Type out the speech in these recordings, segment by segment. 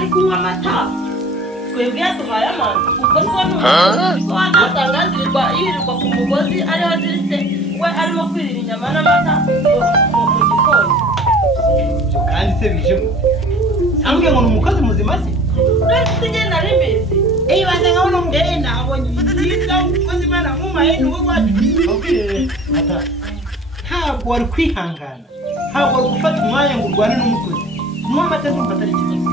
ari kunywa amata twebwe yaduhaye amazi ubwo so wagasanga yirirwa ku mugozi ariho aziritse we arimo kwirira inyama n'amata mu gikoni kandi se bijemo sambwe ngo umukozi muzima se uretse igenda rimeze baze nkabona mbere nabonye yiza umukozi mana nkumaye n'uwo wacu ntabwo wari kwihangana ntabwo wari gufata umwanya ngo urwane n'umukozi muha amata ndumva atari ikibazo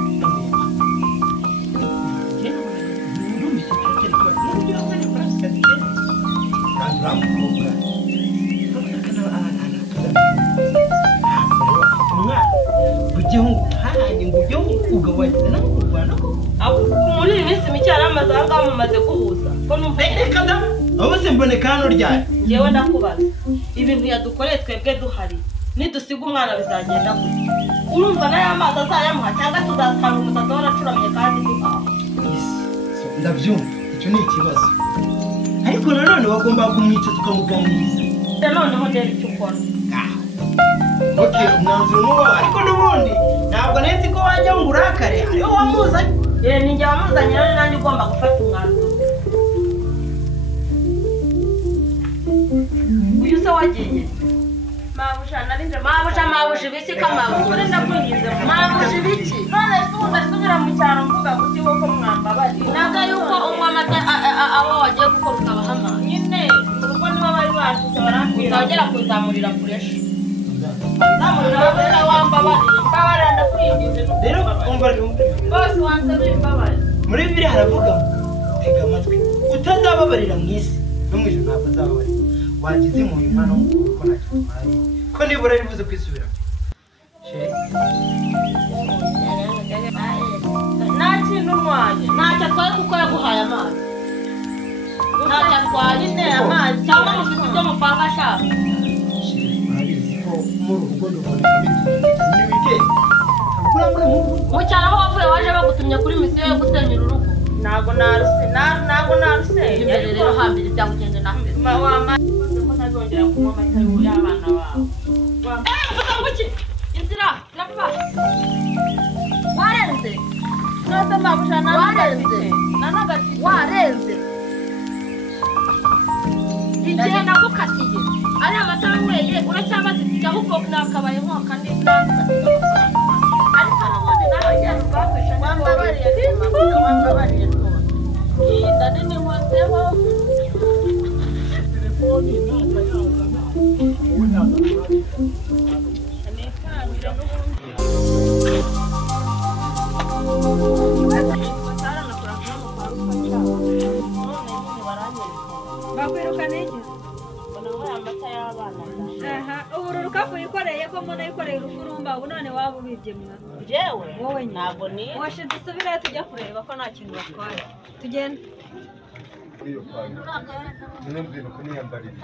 muri iyi minsi mike yari amaze aha ngaha mumaze guhuza ko numva abo se mboneka hano ryari ngewe ndakubaza ibintu yadukoreye twebwe duhari nidusiga umwana bizagenda gutya urumva n'aya mazi azayamuha cyangwa tuzasanga umusatsi waracuramye kandi duhaha ndabyumva icyo ni ikibazo ariko nanone wagomba kumwica tukamuganiriza noneho rero icyo ukora umwanzuro n'uwo ariko n'ubundi ntabwo nzi ko wajya ngo urakare ariho wamuzanye ni njye wamuzanye rero nanjye ugomba gufata umwanzuro uyu se wagiye mabuja narinje mabuja ibiki kamabuja uri ndakwingize mabuja ibiki none se udasubira mu cyaro mvuga guti ko mwambabari naga yuko unywa amata aho wagiye gukora ukabahama nyine urugo niba bari bashize barambwira uzagera kuzamurira kuresha zamurira babera wambabari ndakwingize rero umva bose wansabira imbabari muri Bibiliya haravuga tega amatwi utazababarira mu isi no mu ijuru ntabwo azababarira wagize mu imana n'umukuru ko ntacyo twaye ko nibura rivuze kwisubira nta kintu ntwaye ntacyo atwaye kuko yaguhaye amazi ntacyo atwaye inteye amazi cyangwa mufite ibyo mupanga ashaka murabizi ko muri urugo ruboneka n'ibigeni mu cyaro aho wavuye waje bagutumye kuri misiyo yo gusenyera urugo ntabwo narusenya imbere rero hambere byagugende nambere ntazongera kunywa amata y'abana bawe mvuga ngo iki inzira napfa warenze nose mabuja warenze nanagati warenze igihe nagukatiye ari amata wanyweye uracyabazitiye ahubwo nakabaye nkoka n'izandukatiye ariko n'ubundi nawe ugenda ubwafasha wambabariye rwose iyi ndani ni nkozeho telefoni bakwirukana iki amata y'abana uburu rukafu yikoreye ko mbona yikoreye urufurumba ubu none waba ubibye mwa jewe wowe ntabwo ni washe dusubire tujya kureba ko nta kintu batwaye tugende iyo kwa none mbwira ko niyambarira